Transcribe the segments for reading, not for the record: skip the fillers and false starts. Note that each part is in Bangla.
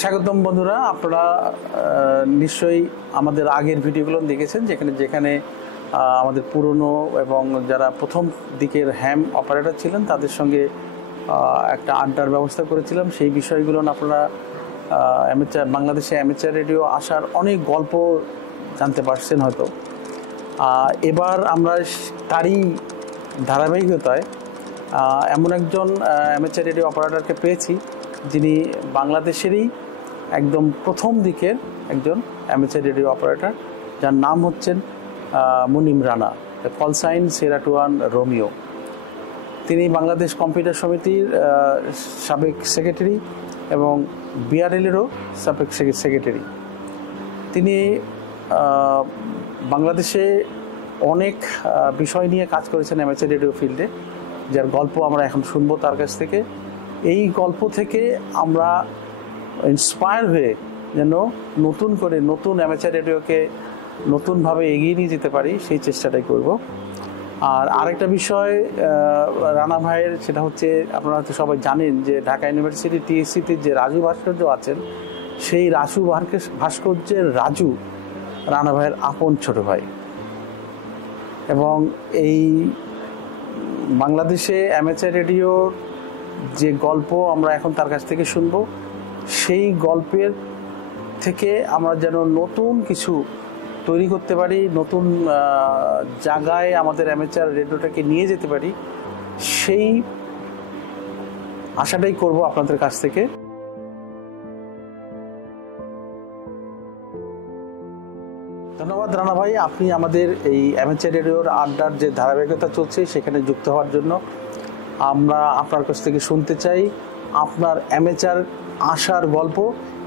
স্বাগতম বন্ধুরা, আপনারা নিশ্চয়ই আমাদের আগের ভিডিওগুলো দেখেছেন, যেখানে যেখানে আমাদের পুরনো এবং যারা প্রথম দিকের হ্যাম অপারেটর ছিলেন তাদের সঙ্গে একটা আড্ডার ব্যবস্থা করেছিলাম। সেই বিষয়গুলো আপনারা বাংলাদেশে অ্যামেচার রেডিও আসার অনেক গল্প জানতে পারছেন হয়তো। এবার আমরা তারই ধারাবাহিকতায় এমন একজন অ্যামেচার রেডিও অপারেটরকে পেয়েছি যিনি বাংলাদেশেরই একদম প্রথম দিকের একজন অ্যামেচার রেডিও অপারেটর, যার নাম হচ্ছেন Munim Rana, call sign Sierra two one Romeo. তিনি বাংলাদেশ কম্পিউটার সমিতির সাবেক সেক্রেটারি এবং বিআরএলেরও সাবেক সেক্রেটারি। তিনি বাংলাদেশে অনেক বিষয় নিয়ে কাজ করেছেন অ্যামেচার রেডিও ফিল্ডে, যার গল্প আমরা এখন শুনবো তার কাছ থেকে। এই গল্প থেকে আমরা ইন্সপায়ার হয়ে যেন নতুন করে নতুন অ্যামেচার রেডিওকে নতুনভাবে এগিয়ে নিয়ে যেতে পারি, সেই চেষ্টাটাই করব। আর আরেকটা বিষয় রানা ভাইয়ের, সেটা হচ্ছে আপনারা হয়তো সবাই জানেন যে ঢাকা ইউনিভার্সিটি টিএসসিতে যে রাজু ভাস্কর্য আছেন, সেই রাজু ভাস্কর্যের রাজু রানা ভাইয়ের আপন ছোট ভাই। এবং এই বাংলাদেশে অ্যামেচার রেডিওর যে গল্প আমরা এখন তার কাছ থেকে শুনব, সেই গল্পের থেকে আমরা যেন নতুন কিছু তৈরি করতে পারি, নতুন জায়গায় আমাদের অ্যামেচার রেডিওটাকে নিয়ে যেতে পারি, সেই আশাটাই করব আপনাদের কাছ থেকে। ধন্যবাদ রানা ভাই, আপনি আমাদের এই অ্যামেচার রেডিওর আড্ডার যে ধারাবাহিকতা চলছে সেখানে যুক্ত হওয়ার জন্য। আমরা আপনার কাছ থেকে শুনতে চাই আপনার অ্যামেচার আসার গল্প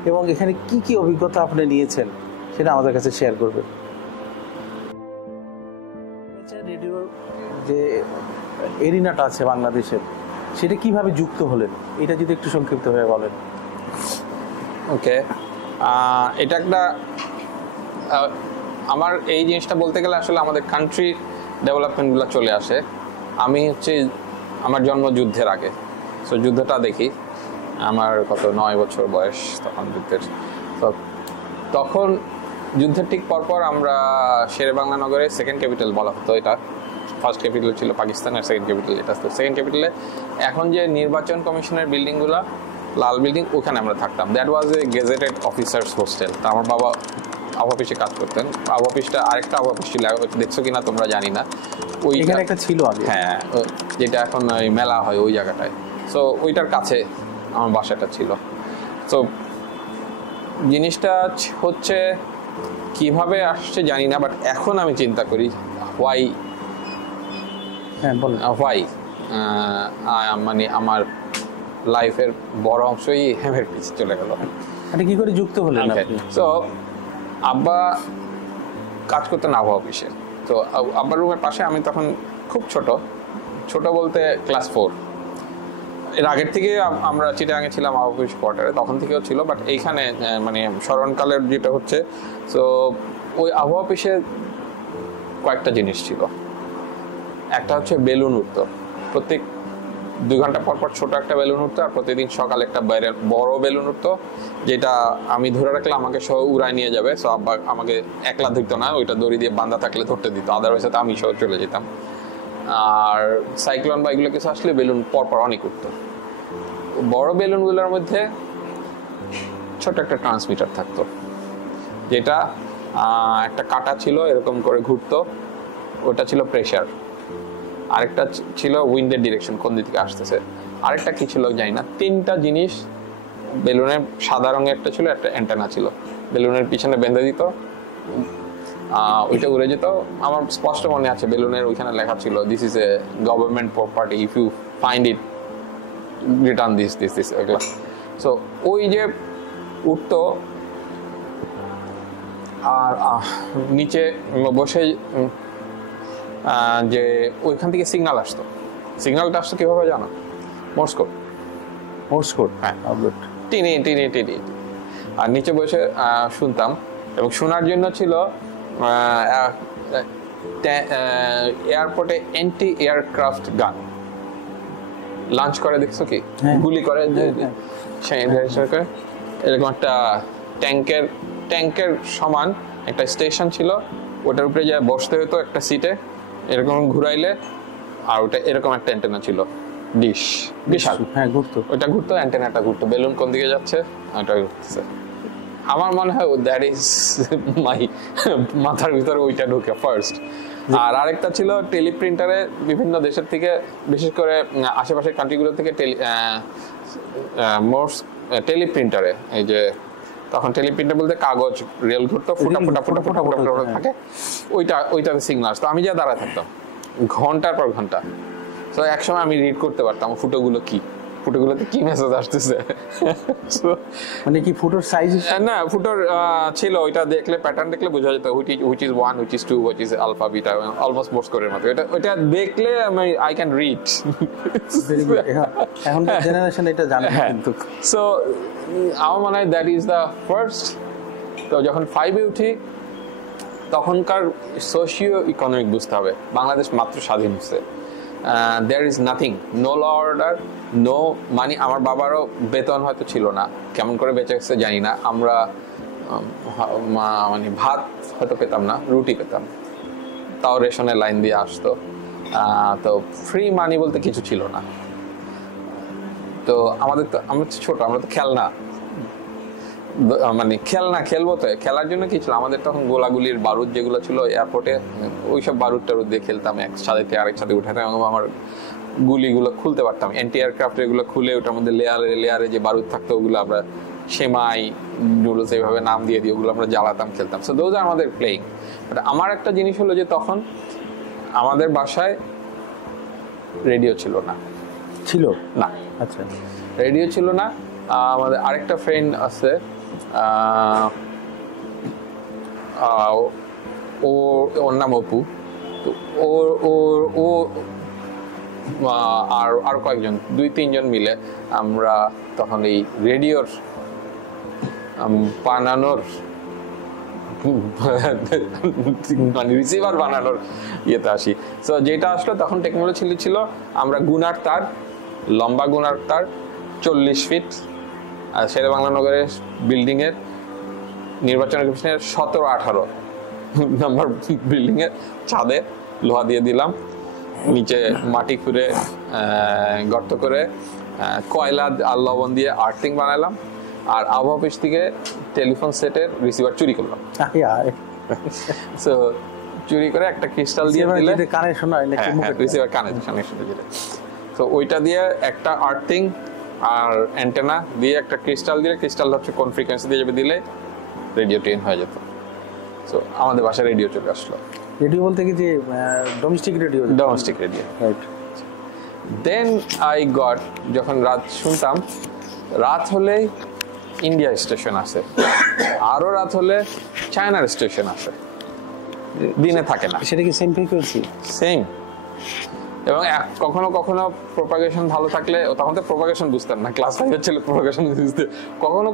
এবং এখানে কি কি অভিজ্ঞতা আপনি নিয়েছেন সেটা আমাদের কাছে শেয়ার করবেন। অ্যামেচার রেডিওর যে এরিনাটা আছে বাংলাদেশের, সেটা কিভাবে যুক্ত হলেন, এটা যদি একটু সংক্ষিপ্তভাবে বলেন। ওকে, এটা একটা আমার এই জিনিসটা বলতে গেলে আসলে আমাদের কান্ট্রির ডেভেলপমেন্টগুলো চলে আসে। আমি হচ্ছে আমার জন্ম যুদ্ধের আগে, সো যুদ্ধটা দেখি। আমার কত 9 বছর বয়স তখন যুদ্ধের। তো তখন যুদ্ধের ঠিক পরপর আমরা শেরে বাংলা নগরে সেকেন্ড ক্যাপিটাল বলা হতো, এটা ফার্স্ট ক্যাপিটাল ছিল পাকিস্তানের, সেকেন্ড ক্যাপিটাল এটা। তো সেকেন্ড ক্যাপিটালে এখন যে নির্বাচন কমিশনের বিল্ডিংগুলো, লাল বিল্ডিং, ওখানে আমরা থাকতাম। That was A gazetted officers hostel. তা আমার বাবা আব অফিসে কাজ করতেন। আব অফিসটা আরেকটা আব অফিস ছিল, দেখছো কিনা তোমরা জানি না, ওইখানে একটা ছিল আগে, হ্যাঁ, যেটা এখন ওই মেলা হয় ওই জায়গাটায়। সো ওইটার কাছে আমার বাসাটা ছিল। তো জিনিসটা হচ্ছে কিভাবে আসছে জানি না, বাট এখন আমি চিন্তা করি হোয়াই মানে আমার লাইফের বড় অংশই হ্যামের পিছিয়ে চলে গেল। এটা কি করে যুক্ত হলেন? তো আব্বা কাজ করতেন আবহাওয়া অফিসে। তো আব্বার রুমের পাশে আমি তখন খুব ছোট বলতে ক্লাস 4। এর আগের থেকে আমরা চিটাগাঙে ছিলাম আবহাওয়া অফিস কোয়ার্টারে, তখন থেকেও ছিল। বাট এইখানে মানে স্মরণকালের যেটা হচ্ছে, তো ওই আবহাওয়া অফিসে কয়েকটা জিনিস ছিল। একটা হচ্ছে বেলুন উঠতো, প্রত্যেক 2 ঘন্টা পর পর ছোট একটা বেলুন উঠতো, আর প্রতিদিন সকালে একটা বড় বেলুন উঠতো, যেটা আমি ধরে রাখলে আমাকে সহ উড়ায় নিয়ে যাবে। সো আব্বা আমাকে একলা ধরতো না, ওইটা দড়ি দিয়ে বান্ধা থাকলে ধরতে দিত, আদারওয়াইজ আমি সহ চলে যেতাম। আর সাইক্লোন বা এগুলো কিছু আসলে বেলুন পরপর অনেক উঠতো। বড় বেলুনগুলোর মধ্যে ছোট একটা ট্রান্সমিটার থাকতো, যেটা একটা কাঁটা ছিল, এরকম করে ঘুরতো, ওটা ছিল প্রেশার। আরেকটা ছিল উইন্ডের ডিরেকশন, কোন দিক থেকে আসতেছে। আরেকটা কি ছিল জানি না। 3টা জিনিস বেলুনের, সাদা রঙের একটা ছিল, একটা অ্যান্টেনা ছিল, বেলুনের পিছনে বেঁধে দিত, ওইটা উড়ে যেত। আমার স্পষ্ট মনে আছে বেলুনের ওইখানে লেখা ছিল, this is a government property, if you find it return this এগুলা। সো ওই যে উঠতো, আর নিচে বসে যে ওইখান থেকে সিগন্যাল আসতো। সিগন্যালটা আসতো কিভাবে জানো? মোর্স কোড, হ্যাঁ, টিনি টিনি টিনি। আর নিচে বসে শুনতাম, এবং শোনার জন্য ছিল এয়ারপোর্টে অ্যান্টি এয়ারক্রাফট গান লাঞ্চ করে, দেখছো কি, গুলি করে, এরকম একটা ট্যাঙ্কের সমান একটা স্টেশন ছিল, ওটার উপরে যা বসতে হতো একটা সিটে, এরকম ঘুরাইলে, আর ওটা এরকম একটা অ্যান্টেনা ছিল, ডিশ বিশাল, হ্যাঁ ঘুরতো, ওইটা ঘুরতো, অ্যান্টেনাটা ঘুরতো, বেলুন কোন দিকে যাচ্ছে ওটা ঘুরতেছে। আমার মনে হয় দ্যাট ইজ মাই মাথার ভিতরে ওইটা ঢুকে ফার্স্ট। আর আরেকটা ছিল টেলিপ্রিন্টারে, বিভিন্ন দেশের থেকে, বিশেষ করে আশেপাশের কান্ট্রিগুলো থেকে টেলিপ্রিন্টারে, এই যে তখন টেলিপ্রিন্টার বলতে কাগজ রেল ঘুরতো, ফোটা ফোটা ফোটা ফোটা ফোটা ফোটা থাকে, ওইটাতে সিগনাল আসতো, আমি যা দাঁড়ায় থাকতাম ঘন্টার পর ঘন্টা। তো একসময় আমি রিড করতে পারতাম ফুটোগুলোতে কি মেসেজ আসতেছে। মানে কি ফুটোর সাইজ? না, ফুটোর ছিল, ওইটা দেখলে, প্যাটার্ন দেখলে বোঝা যেত which is 1, which is 2, which is alpha beta, almost Morse কোডের মতো। ওইটা দেখলে আমি আই ক্যান রিড। এখনকার জেনারেশন এটা জানে কিন্তু। সো আমার মনে হয় দ্যাট ইজ দ্য ফার্স্ট। তো যখন 5-এ উঠি তখনকার সোশিও ইকোনমিক বুঝতে হবে। বাংলাদেশ মাত্র স্বাধীন হচ্ছে, there is nothing, no law order, no money। আমার বাবারও বেতন হয়তো ছিল না, কেমন করে বেঁচে গেছে জানি না। আমরা মানে ভাত হয়তো পেতাম না, রুটি পেতাম, তাও রেশনের লাইন দিয়ে আসতো। তো ফ্রি মানি বলতে কিছু ছিল না। তো আমরা ছোট, আমরা তো খেলনা, মানে খেলবো, তো খেলার জন্য কি ছিল আমাদের তখন, গোলাগুলির বারুদ যেগুলো ছিল এয়ারপোর্টে, ওইসব বারুদ টারুদ দিয়ে খেলতাম, একসাথে থেকে আরেকসাথে উঠাতাম, এবং আমার গুলিগুলো খুলতে পারতাম, অ্যান্টি এয়ারক্রাফট এগুলো খুলে ওটার মধ্যে লেয়ারে যে বারুদ থাকতো ওগুলো আমরা সেমাই নুডলস এইভাবে নাম দিয়ে ওগুলো আমরা জ্বালাতাম, খেলতাম। সো দোজ আর আমাদের প্লেইং। বাট আমার একটা জিনিস হলো যে তখন আমাদের বাসায় রেডিও ছিল না। আচ্ছা, রেডিও ছিল না। আমাদের আরেকটা ফ্রেন্ড আছে, ওর নাম অপু। তো ও আর কয়েকজন, 2-3 জন মিলে আমরা তখন এই রেডিওর বানানোর মানে রিসিভার বানানোর ইয়েতে আসি। সো যেটা আসলো তখন টেকনোলজি ছিল, আমরা গুনার তার, লম্বা গুনার তার 40 ফিট, আর শেরে বাংলা নগরের বিল্ডিং এর নির্বাচন কমিশনের 17-18 নাম্বার বিল্ডিং এর ছাদে লোহা দিয়ে দিলাম, নিচে মাটি খুঁড়ে গর্ত করে কয়লা আর লবণ দিয়ে আর্থিং বানালাম, আর আবহাওয়া অফিস থেকে টেলিফোন সেটের রিসিভার চুরি করলাম। সো চুরি করে একটা ক্রিস্টাল দিয়ে দিলে কানে শোনায়, রিসিভার কানে শুনে দিলে, তো ওইটা দিয়ে একটা আর্থিং আর অ্যান্টেনা দিয়ে একটা ক্রিস্টাল দিলে, ক্রিস্টাল হচ্ছে কোন ফ্রিকোয়েন্সি দিয়ে যাবে দিলে রেডিও ট্রেন হয়ে যেত। সো আমাদের বাসায় রেডিও চলে আসলো। রেডিও বলতে কি যে domestic radio? Right. Then I got, যখন রাত শুনতাম, রাত হলে ইন্ডিয়া স্টেশন আসে, আরো রাত হলে চায়নার স্টেশন আসে, দিনে থাকে না। সেটা কি সেম ফ্রিকোয়েন্সি? সেম। এবং কখনো কখনো প্রপাগেশন ভালো থাকলে, তখন তো প্রপাগেশন বুঝতাম না, ক্লাস 5-এর ছেলে প্রপাগেশন বুঝতে,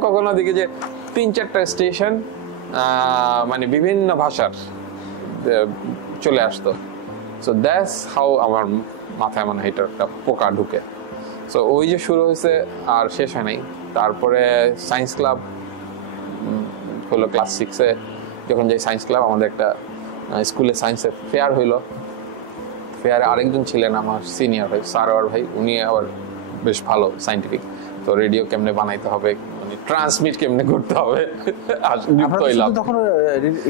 কখনো দিকে যে 3-4টা স্টেশন মানে বিভিন্ন ভাষার চলে আসতো। সো দ্যাটস হাউ আমার মাথায় মানে এটা একটা পোকা ঢুকে। সো ওই যে শুরু হয়েছে আর শেষ হয় নাই। তারপরে সায়েন্স ক্লাব হলো ক্লাস 6-এ, যখন যাই সায়েন্স ক্লাব, আমাদের একটা স্কুলে সায়েন্সের ফেয়ার হইলো। ফেয়ারে আরেকজন ছিলেন আমার সিনিয়র ভাই, সারোয়ার ভাই, উনি আবার বেশ ভালো সাইন্টিফিক। তো রেডিও কেমনে বানাইতে হবে, মানে ট্রান্সমিট কেমনে করতে হবে, যুক্ত হইলাম। তখন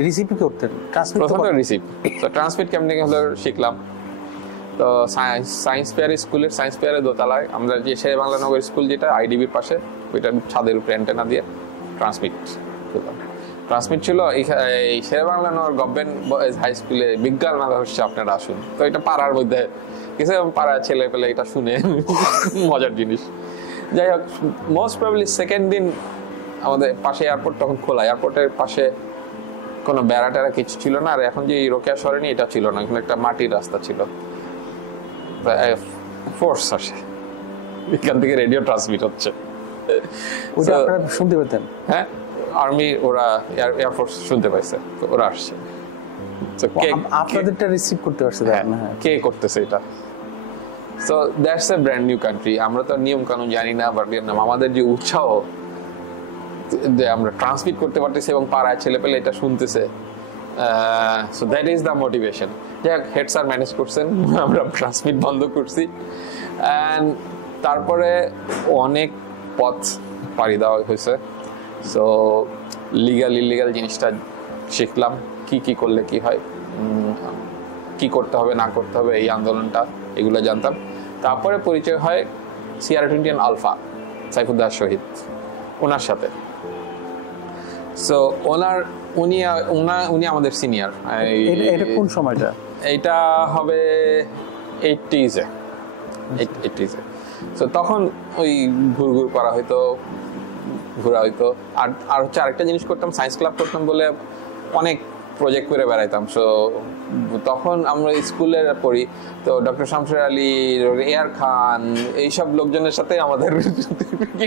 রিসিভ করতেন? প্রথমত রিসিভ, তো ট্রান্সমিট কেমনে হলো শিখলাম। তো সায়েন্স ফেয়ারে, স্কুলের সায়েন্স ফেয়ারে দোতলায়, আমরা যে শেরে বাংলা নগর স্কুল যেটা আইডিবির পাশে, ওইটার ছাদের উপরে অ্যান্টেনা দিয়ে ট্রান্সমিট ছিল। এই শেরে বাংলা নগর গভর্নমেন্ট বয়েজ হাই স্কুলে বিজ্ঞান মেলা হচ্ছে, আপনারা আসুন। তো এটা পাড়ার মধ্যে কিছু পাড়ার ছেলে পেলে এটা শুনে মজার জিনিস। যাই হোক, মোস্ট প্রবাবলি সেকেন্ড দিন আমাদের পাশে এয়ারপোর্ট তখন খোলা, এয়ারপোর্টের পাশে কোনো বেড়া টেরা কিছু ছিল না। আর এখন যে রোকেয়া সরেনি, এটা ছিল না, এখানে একটা মাটির রাস্তা ছিল। ফোর্স আসে, এখান থেকে রেডিও ট্রান্সমিট হচ্ছে, শুনতে পেতেন? হ্যাঁ, আর্মি, ওরা এয়ারফোর্স শুনতে পাইছে, তো ওরা আসছে। আপনাদেরটা রিসিভ করতে পারছে, কে করতেছে এটা। So that's a brand new country. আমরা তো নিয়ম কানুন জানি না, বাট আমাদের যে উৎসাহ, যে আমরা ট্রান্সমিট করতে পারতেছি এবং পাড়ায় ছেলেপেলে এটা শুনতেছে, so that is the motivation. যাই হেড স্যার ম্যানেজ করছেন, আমরা ট্রান্সমিট বন্ধ করছি। অ্যান্ড তারপরে অনেক পথ পাড়ি দেওয়া হয়েছে। সো লিগাল ইলিগাল জিনিসটা শিখলাম, কি করলে কি হয়, কি করতে হবে না করতে হবে, এই আন্দোলনটা এগুলো জানতাম। তারপরে পরিচয় হয় CR-20 আলফা সাইফুদ্দাহ শহীদ, ওনার সাথে। সো উনি আমাদের সিনিয়র। এটা কোন সময়টা? এইটা হবে 80s এ। সো তখন ওই ঘুরঘুর করা হইতো, ঘোরা হইতো। আর হচ্ছে আরেকটা জিনিস করতাম, সায়েন্স ক্লাব করতাম বলে অনেক প্রজেক্ট করে বেড়াইতাম। সো তখন আমরা স্কুলে পড়ি, তো ডক্টর শামসুর আলী, এয়ার খান, এইসব লোকজনের সাথে আমাদের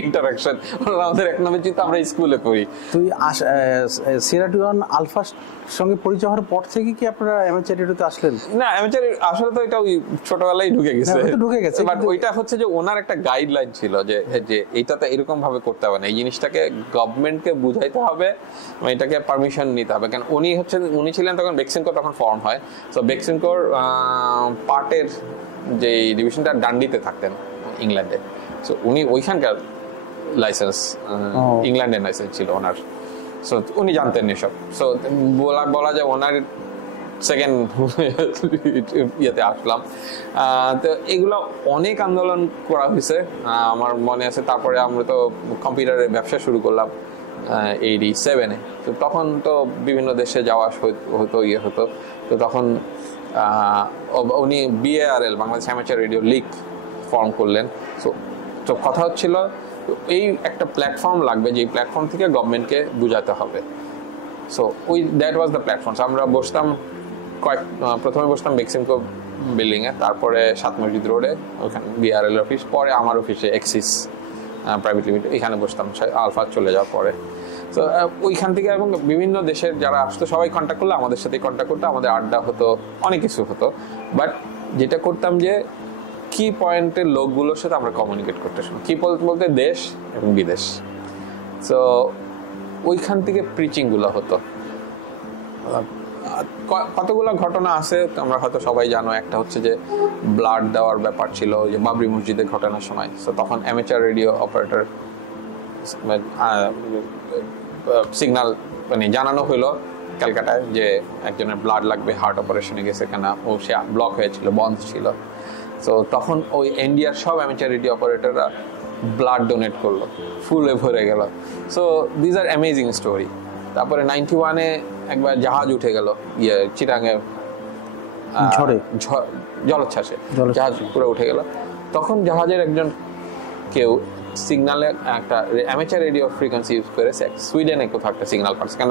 ইন্টারাকশন। আমাদের এক নামে চিন্তা, আমরা স্কুলে পড়ি। তুই CR-20 আলফার সঙ্গে পরিচয় হওয়ার পর থেকে কি আপনারা অ্যামেচার রেডিওতে আসলেন? না, অ্যামেচার আসলে তো এটা ওই ছোটবেলায় ঢুকে গেছে। বাট ওইটা হচ্ছে যে ওনার একটা গাইডলাইন ছিল যে এইটাতে এরকম ভাবে করতে হবে না, এই জিনিসটাকে গভর্নমেন্টকে বুঝাইতে হবে, এটাকে পারমিশন নিতে হবে। কারণ উনি ছিলেন তখন বেক্সিমকো তখন ফর্ম হয়। তো বেক্সিমকোর পার্টের যে ডিভিশনটা ডান্ডিতে থাকতেন ইংল্যান্ডে। সো উনি ওইখানকার লাইসেন্স, ইংল্যান্ডের লাইসেন্স ছিল ওনার। সো উনি জানতেন এসব। সো বলা যায় ওনার সেকেন্ড ইয়েতে আসলাম। তো এগুলো অনেক আন্দোলন করা হয়েছে আমার মনে আছে। তারপরে আমরা তো কম্পিউটারের ব্যবসা শুরু করলাম 87-এ। তো তখন তো বিভিন্ন দেশে যাওয়া হতো। তো তখন উনি BARL, Bangladesh amateur radio League form করলেন। তো কথা হচ্ছিল এই একটা প্ল্যাটফর্ম লাগবে, যে প্ল্যাটফর্ম থেকে গভর্নমেন্টকে বুঝাতে হবে। So that was the platform. আমরা বসতাম প্রথমে বসতাম বেক্সিমকো বিল্ডিংয়ে, তারপরে 7 মসজিদ রোডে ওখানে BRL অফিস, পরে আমার অফিসে এক্সিস প্রাইভেট লিমিটেড, এখানে বসতাম আলফা চলে যাওয়ার পরে। তো ওইখান থেকে এবং বিভিন্ন দেশের যারা আসতো সবাই কন্ট্যাক্ট করলো, আমাদের সাথে কন্ট্যাক্ট করতো, আমাদের আড্ডা হতো, অনেক কিছু হতো। বাট যেটা করতাম যে কি পয়েন্টের লোকগুলোর সাথে আমরা কমিউনিকেট করতে শুনি, কি বলতে দেশ এবং বিদেশ। সো ওইখান থেকে প্রিচিংগুলো হতো। কতগুলো ঘটনা আছে আমরা হয়তো সবাই জানো। একটা হচ্ছে যে ব্লাড দেওয়ার ব্যাপার ছিল, যে বাবরি মসজিদের ঘটনার সময়। তো তখন অ্যামেচার রেডিও অপারেটর সিগন্যাল জানানো হলো ক্যালকাটায় যে একজনের ব্লাড লাগবে, হার্ট অপারেশনে গেছে কেন, সে ব্লক হয়েছিল, বন্ধ ছিল। তো তখন ওই ইন্ডিয়ার সব অ্যামেচার রেডিও অপারেটররা ব্লাড ডোনেট করলো, ফুলে ভরে গেল। So these are amazing story. তারপরে 91-এ একবার জাহাজ উঠে গেল চিটাঙে জলোচ্ছ্বাসে, জাহাজ পুরো উঠে গেল। তখন জাহাজের একজন কেউ সিগনালে একটা অ্যামেচার রেডিও ফ্রিকোয়েন্সি ইউজ করে সুইডেনে কোথাও একটা সিগন্যাল পাচ্ছে, কেন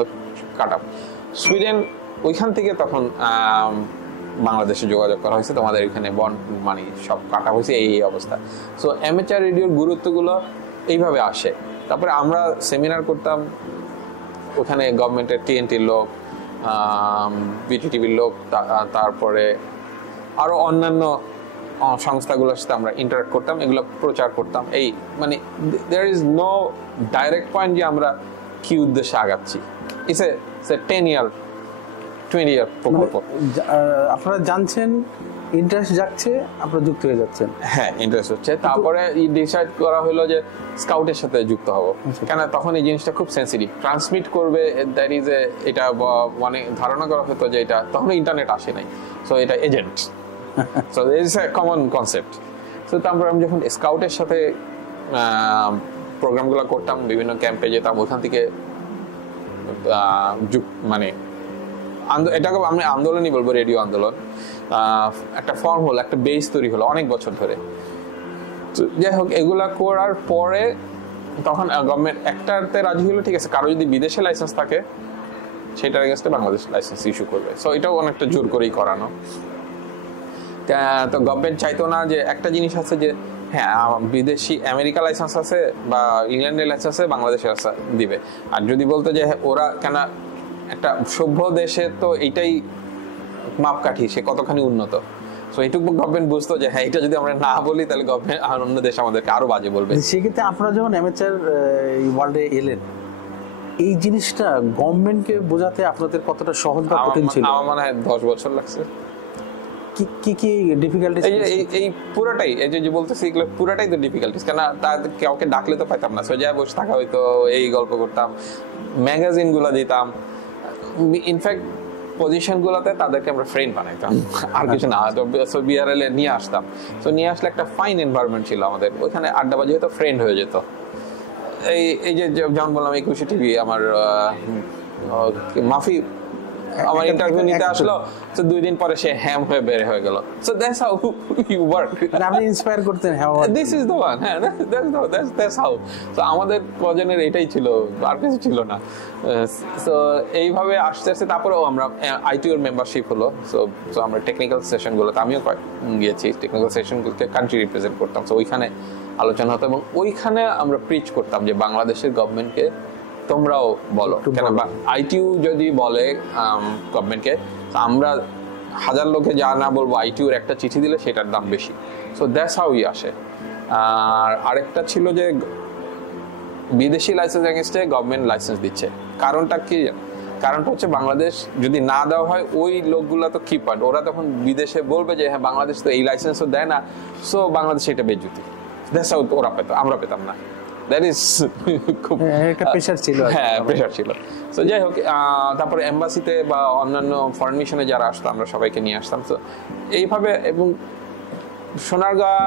কাট আপ সুইডেন। ওইখান থেকে তখন বাংলাদেশে যোগাযোগ করা হয়েছে, তোমাদের এখানে মানে সব কাটা হয়েছে, এই অবস্থা। সো অ্যামেচার রেডিওর গুরুত্বগুলো এইভাবে আসে। তারপরে আমরা সেমিনার করতাম ওখানে, গভর্নমেন্টের TNT-র লোক, BTTV-র লোক, তারপরে আরো অন্যান্য সংস্থাগুলোর সাথে আমরা ইন্টারাক্ট করতাম, এগুলো প্রচার করতাম। এই মানে there is no direct point যে আমরা কি উদ্দেশ্যে আগাচ্ছি। ইটস এ 10-year 20-year প্রকল্প। আপনারা জানছেন, ইন্টারেস্ট যাচ্ছে, আপনারা যুক্ত হয়ে যাচ্ছেন। হ্যাঁ, ইন্টারেস্ট হচ্ছে। তারপরে ডিসাইড করা হলো যে স্কাউটের সাথে যুক্ত হব, কেন তখন এই জিনিসটা খুব সেন্সিটিভ, ট্রান্সমিট করবে। দ্যাট ইজ এটা মানে ধারণা করা হতো যে এটা তখন ইন্টারনেট আসে নাই, সো এটা agent. So it's a common concept. So তারপর আমি যখন স্কাউটের সাথে প্রোগ্রামগুলো করতাম, বিভিন্ন ক্যাম্পে যেতাম, ওখান থেকে মানে এটাকে আমি আন্দোলনই বলবো, রেডিও আন্দোলন। একটা ফর্ম হলো, একটা বেস তৈরি হলো অনেক বছর ধরে। যাই হোক, এগুলা করার পরে তখন গভর্নমেন্ট একটাতে রাজি হলো, ঠিক আছে, কারো যদি বিদেশে লাইসেন্স থাকে সেটার এগেইনস্টে বাংলাদেশ লাইসেন্স ইস্যু করবে। সো এটাও অনেকটা জোর করেই করানো। তো গভর্নমেন্ট চাইতো না যে একটা জিনিস আছে যে হ্যাঁ বিদেশি আমেরিকা লাইসেন্স আছে বা ইংল্যান্ডের লাইসেন্স আছে, বাংলাদেশের দিবে। আর যদি বলতো যে ওরা কেন, একটা সভ্য দেশে তো এইটাই মাপকাঠি, সে কতখানি উন্নত। সো এইটুকু গভর্নমেন্ট বুঝতো যে হ্যাঁ, এটা যদি আমরা না বলি তাহলে গভর্নমেন্ট আর অন্য দেশ আমাদেরকে আরো বাজে বলবে। সেক্ষেত্রে আপনারা যখন অ্যামেচার ওয়ার্ল্ডে এলেন, এই জিনিসটা গভর্নমেন্টকে বোঝাতে আপনাদের কতটা সহজ বা কঠিন ছিল? আমার মনে হয় 10 বছর লাগছে। কি কি ডিফিকাল্টিস? এই পুরোটাই এই যে বলতেছি এগুলো পুরোটাই তো ডিফিকাল্টিস, কেন তাদের কাউকে ডাকলে তো পাইতাম না, সোজা বসে থাকা হয়তো, এই গল্প করতাম, ম্যাগাজিন গুলা দিতাম, ইনফ্যাক্ট পজিশন গুলাতে তাদেরকে আমরা ফ্রেন্ড বানাইতাম, আর কিছু না। তো বিআরএল এ নিয়ে আসতাম, তো নিয়ে আসলে একটা ফাইন এনভায়রনমেন্ট ছিল আমাদের ওইখানে, আড্ডাবাজি হয়তো, ফ্রেন্ড হয়ে যেত। এই যে যেমন বললাম 21 টিভি আমার মাফি আমার ইন্টারভিউ নিতে আসলো, তো 2 দিন পরে সে হ্যাম হয়ে বের হয়ে গেল। So that's how you work. আপনি ইন্সপায়ার করতেন, হ্যাঁ দিস ইজ দ্য ওয়ান, হ্যাঁ দ্যাটস হাউ। সো আমাদের কজনের এটাই ছিল, আর কিছু ছিল না। সো এইভাবে আস্তে আস্তে তারপরেও আমরা আইটিউর মেম্বারশিপ হলো। সো আমরা টেকনিক্যাল সেশনগুলোতে আমিও গিয়েছি, টেকনিক্যাল সেশনগুলোতে কান্ট্রি রিপ্রেজেন্ট করতাম। সো ওইখানে আলোচনা হতো এবং ওইখানে আমরা প্রিচ করতাম যে বাংলাদেশের গভর্নমেন্টকে তোমরাও বলো, কেন আইটিইউ যদি বলে গভর্নমেন্টকে, আমরা 1000 লোকে যা না বলবো, আইটিইউর একটা চিঠি দিলে সেটার দাম বেশি। সো দ্যাটস হাউ ই আসে। আর আরেকটা ছিল যে বিদেশি লাইসেন্স এগেইনস্টে গভর্নমেন্ট লাইসেন্স দিচ্ছে, কারণটা কি? কারণটা হচ্ছে বাংলাদেশ যদি না দেওয়া হয়, ওই লোকগুলা তো কি পয়েন্ট, ওরা তখন বিদেশে বলবে যে হ্যাঁ বাংলাদেশ তো এই লাইসেন্সও দেয় না, সো বাংলাদেশ এটা বেজ্জুতি। দ্যাটস হাউ ওরা পেত, আমরা পেতাম না। দ্যাট ইজ খুব একটা প্রেশার ছিল। হ্যাঁ, প্রেশার ছিল। সো যাই হোক, তারপরে এম্বাসিতে বা অন্যান্য ফরেন মিশনে যারা আসতো আমরা সবাইকে নিয়ে আসতাম। তো এইভাবে, এবং সোনারগাঁ,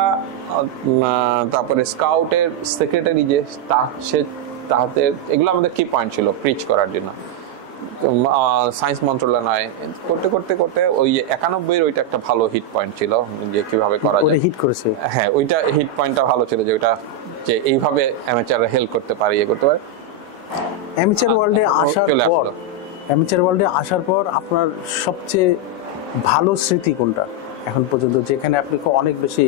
তারপরে স্কাউটের সেক্রেটারি যে সে তাহাতে, এগুলো আমাদের কি পয়েন্ট ছিল প্রিচ করার জন্য। সায়েন্স মন্ত্রণালয় করতে করতে করতে ওই 91 ওইটা একটা ভালো হিট পয়েন্ট ছিল, যে কিভাবে করা যায়, হিট করেছে। হ্যাঁ, ওইটা হিট পয়েন্টটা ভালো ছিল, যে ওইটা যে এইভাবে অ্যামেচাররা হেল্প করতে পারে, ইয়ে করতে পারে। অ্যামেচার ওয়ার্ল্ডে আসার পর আপনার সবচেয়ে ভালো স্মৃতি কোনটা এখন পর্যন্ত, যেখানে আপনি অনেক বেশি?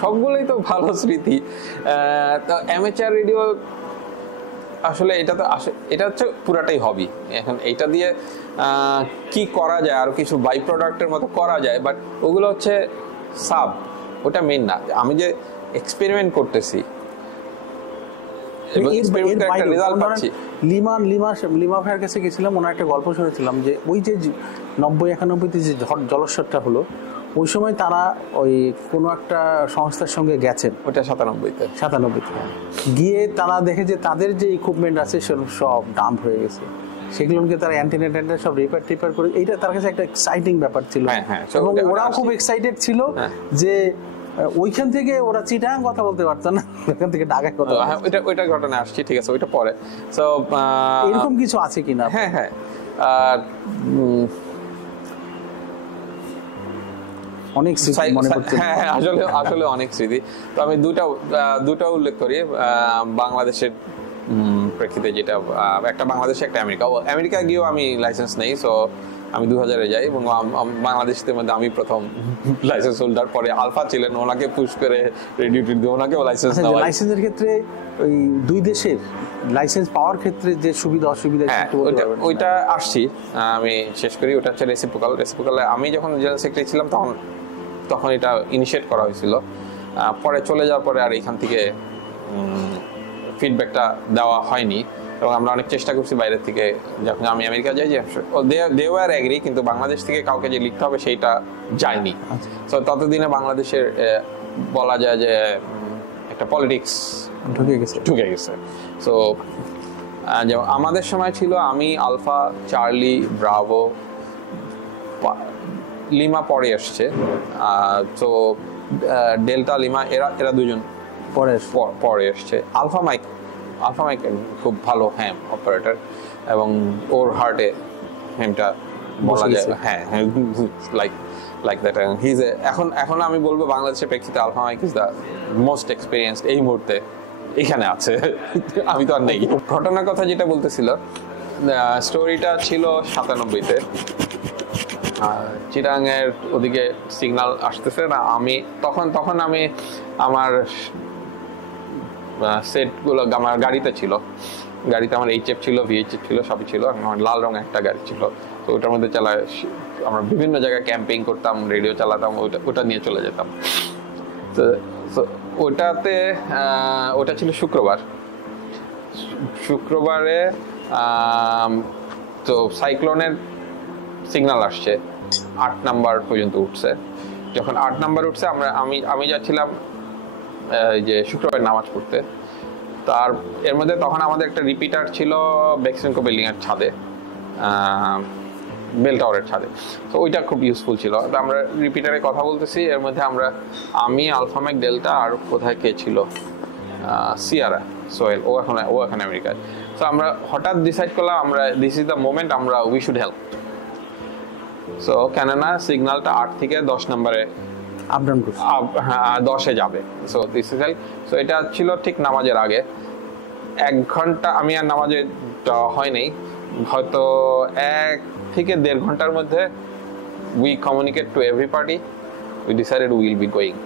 সবগুলোই তো ভালো স্মৃতি। তো অ্যামেচার রেডিও আসলে এটা হচ্ছে পুরাটাই হবি। এখন এইটা দিয়ে কি করা যায়, আর কিছু বাই প্রোডাক্টের মতো করা যায়, বাট ওগুলো হচ্ছে ওটা মেইন না। আমি যে এক্সপেরিমেন্ট করতেছি এবং এক্সপেরিমেন্টের একটা রেজাল্ট পাচ্ছি। লিমা ভাইয়ের কাছে গেছিলাম, ওনার একটা গল্প শুনেছিলাম যে ওই যে 90-91-তে যে জলোচ্ছ্বাসটা হলো, ওই সময় তারা ওই কোনো একটা সংস্থার সঙ্গে গেছেন, ওটা 97-তে গিয়ে তারা দেখে যে তাদের যে ইকুইপমেন্ট আছে সেগুলো সব ডাম্প হয়ে গেছে, সেগুলোকে তারা অ্যান্টেনা সব রিপেয়ার করে, এইটা তার কাছে একটা এক্সাইটিং ব্যাপার ছিল। এবং ওরাও খুব এক্সাইটেড ছিল যে ওইখান থেকে ওরা চিটাং কথা বলতে পারতো না, ওইখান থেকে ঢাকায় কথা। ওইটা ঘটনা আসছি, ঠিক আছে, ওইটা পরে। সো এরকম কিছু আছে কিনা? হ্যাঁ, অনেক স্মৃতি মনে পড়ছে। হ্যাঁ, আসলে অনেক স্মৃতি। তো আমি দুটা উল্লেখ করি বাংলাদেশের প্রেক্ষিতে, যেটা একটা বাংলাদেশে, একটা আমেরিকা গিয়েও আমি লাইসেন্স নেই। সো আমি 2000-এ যাই এবং বাংলাদেশের মধ্যে আমি প্রথম লাইসেন্স হোল্ডার। পরে আলফা ছিলেন, ওনাকে পুশ করে রেডিও দিয়ে ওনাকেও লাইসেন্স দেওয়া। লাইসেন্সের ক্ষেত্রে ওই দুই দেশের লাইসেন্স পাওয়ার ক্ষেত্রে যে সুবিধা অসুবিধা, ওইটা আসছি, আমি শেষ করি। ওটা হচ্ছে রেসিপ্রোকালে আমি যখন জেনারেল সেক্রেটারি ছিলাম তখন এটা ইনিশিয়েট করা হয়েছিল। পরে চলে যাওয়ার পরে আর এখান থেকে ফিডব্যাকটা দেওয়া হয়নি, এবং আমরা অনেক চেষ্টা করছি বাইরের থেকে। যখন আমি আমেরিকা যাই, যে দে ওয়ার এগ্রি, কিন্তু বাংলাদেশ থেকে কাউকে যে লিখতে হবে সেইটা যায়নি। তো ততদিনে বাংলাদেশের বলা যায় যে একটা পলিটিক্স ঢুকে গেছে। সো যেমন আমাদের সময় ছিল আমি, আলফা, চার্লি, ব্রাভো, লিমা পরে আসছে, তো ডেল্টা, লিমা এরা দুজন পরে আসছে। আলফা মাইক খুব ভালো হ্যাম অপারেটর, এবং ওর হার্টে হ্যামটা বলা যায়, হ্যাঁ, লাইক দ্যাট। এখন আমি বলবো বাংলাদেশের প্রেক্ষিতে Alpha Mike is the most experienced এই মুহূর্তে এখানে আছে। আমি তো আর নেই। ঘটনার কথা যেটা বলতেছিল, স্টোরিটা ছিল 97-তে, চিটাং এর ওদিকে সিগন্যাল আসতেছে না। আমি তখন আমি আমার সেটগুলো আমার গাড়িতে ছিল, গাড়িতে আমার এইচএফ ছিল, ভিএইচএফ ছিল, সবই ছিল। আমার লাল রঙ একটা গাড়ি ছিল, তো ওটার মধ্যে আমরা বিভিন্ন জায়গায় ক্যাম্পিং করতাম, রেডিও চালাতাম, ওটা নিয়ে চলে যেতাম। তো ওটা ছিল শুক্রবার। শুক্রবারে তো সাইক্লোনের সিগন্যাল আসছে 8 নাম্বার পর্যন্ত উঠছে। যখন 8 নাম্বার উঠছে আমি যাচ্ছিলাম যে শুক্রবার নামাজ পড়তে। তার এর মধ্যে তখন আমাদের একটা রিপিটার ছিল বেক্সিমকো বিল্ডিং এর ছাদে, বেল টাওয়ারের ছাদে। তো ওইটা খুব ইউজফুল ছিল। তো আমরা রিপিটারে কথা বলতেছি, এর মধ্যে আমি আলফামেক ডেল্টা আর কোথায় কে ছিল, সিয়ারা সোহেল, ও এখন আমেরিকায়। তো আমরা হঠাৎ ডিসাইড করলাম this is the moment, we should help. So কেননা সিগন্যালটা 8 থেকে 10 নম্বরে আপডাউন করছে, 10-এ যাবে। So this is help. So এটা ছিল ঠিক নামাজের আগে 1 ঘন্টা। আমি আর নামাজে হয়নি, হয়তো 1 থেকে 1.5 ঘন্টার মধ্যে we communicate to every party, we decided we will be going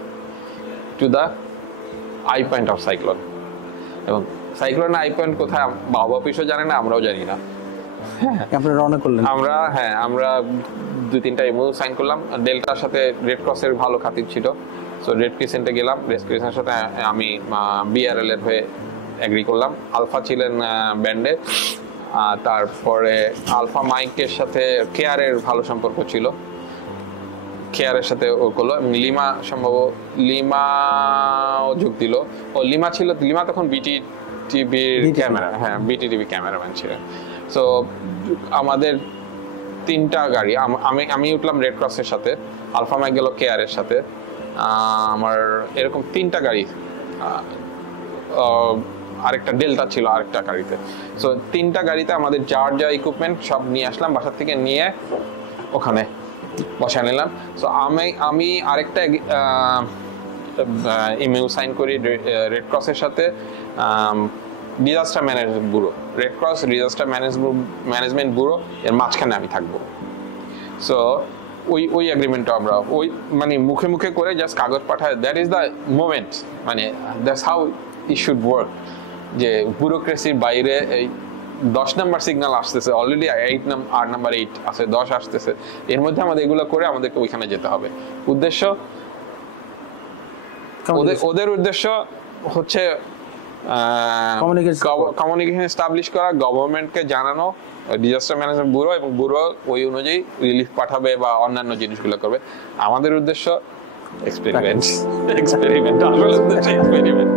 to the eye point of cyclone. এবং সাইক্লোনের আই পয়েন্ট কোথায় বাবা অফিসও জানে না, আমরাও জানি না। আপনারা রওনা করলেন? আমরা 2-3টা এমও সাইন করলাম। ডেল্টার সাথে রেড ক্রসের ভালো খাতির ছিল, সো রেড ক্রিসেন্টে গেলাম। রেড ক্রিসেন্টের সাথে আমি বিআরএল এর হয়ে এগ্রি করলাম। আলফা ছিলেন ব্যান্ডে, তারপরে আলফা মাইকের সাথে কেয়ারের ভালো সম্পর্ক ছিল, কেয়ারের সাথে ও করলো। লিমা লিমাও যোগ দিল। লিমা তখন বিটি টিভির ক্যামেরা, বিটি টিভি ক্যামেরাম্যান ছিলেন। সো আমাদের 3টা গাড়ি, আমি উঠলাম রেড ক্রসের সাথে, আলফা মাইক গেল কেয়ারের সাথে, আমার এরকম 3টা গাড়ি, আরেকটা ডেল্টা ছিল আরেকটা গাড়িতে। সো 3টা গাড়িতে আমাদের যা ইকুইপমেন্ট সব নিয়ে আসলাম, বাসা থেকে নিয়ে ওখানে বসা নিলাম। সো আমি আরেকটা ইমেল সাইন করি রেড ক্রসের সাথে, disaster management bureau, red cross disaster management bureau এর মাঝখানে আমি থাকবো। সো ওই এগ্রিমেন্টটা আমরা মানে মুখে করে জাস্ট কাগজ পাঠায়। দ্যাট ইজ দ্য মোমেন্ট, মানে that's how it should work. যে ব্যুরোক্রেসির বাইরে এই 10 নাম্বার সিগন্যাল আসতেছে, অলরেডি 8 নাম্বার 8 আছে, 10 আসতেছে, এর মধ্যে আমাদের এগুলো করে আমাদেরকে ওইখানে যেতে হবে। উদ্দেশ্য, ওদের উদ্দেশ্য হচ্ছে কমিউনিকেশন এস্টাবলিশ করা, গভর্নমেন্টকে জানানো, ডিজাস্টার ম্যানেজমেন্ট ব্যুরো, এবং ব্যুরো ওই অনুযায়ী রিলিফ পাঠাবে বা অন্যান্য জিনিসগুলো করবে। আমাদের উদ্দেশ্য এক্সপেরিমেন্ট, আসলে উদ্দেশ্য এক্সপেরিমেন্ট।